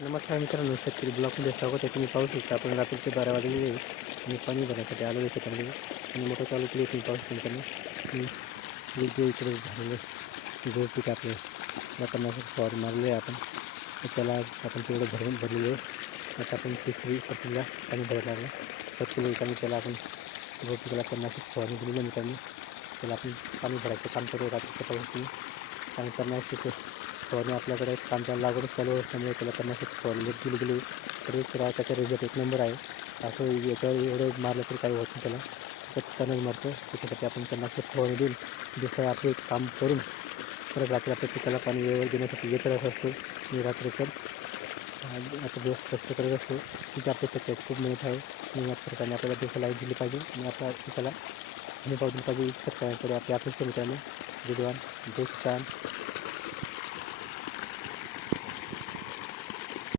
नमस्कार मित्रांनो, शेतकरी ब्लॉकमध्ये स्वागत आहे. तुम्ही पाहू शकता आपण रात्रीचे 12 वाजलेले आहे आणि पाणी भरण्यासाठी आलो आहे शेतामध्ये आणि मोटर चालू केली. तुम्ही पाहू शकता मित्रांनो, जे इकडे झालेलं गहू पीक आपले तणनाशक फवारणी मारले आहे आपण. तर त्याला आपण तेवढं भरलेलं आहे. आता आपण तिसरी पट्टीला पाणी भरायला लागलं. 7 किलो आणि त्याला आपण गहू पिकाला तणनाशक फवारणी दिलेली आहे मित्रांनो. त्याला आपण पाणी भरायचं काम करू रात्रीच्या पाऊस आणि तणनाशक फवारणी आपल्याकडे कांदा लागवड चालू असल्यामुळे त्याला तणनाशक फवारणी दिली तरी त्याचा रिझल्ट एक नंबर आहे. असं याच्यावर एवढं मारलं तरी काही होत नाही, त्याला त्याच्यात तणच मारतं. त्याच्यासाठी आपण तणनाशक फवारणी देऊन दुसरं आपले काम करून परत रात्री आपल्या पिकाला पाणी वेळेवर देण्यासाठी येत राहत असतो. मी रात्रीचं आता दिवस कष्ट करत असतो. तिथे आपल्या त्याच्यात खूप मेहनत आहे आणि या प्रकारे आपल्याला दिवसाला दिली पाहिजे आणि आपल्या पिकाला हमी भाव दिली पाहिजे. शेतकऱ्यांकडे आपल्या अपेक्षा मित्रांनो. विद्वान जय किसान.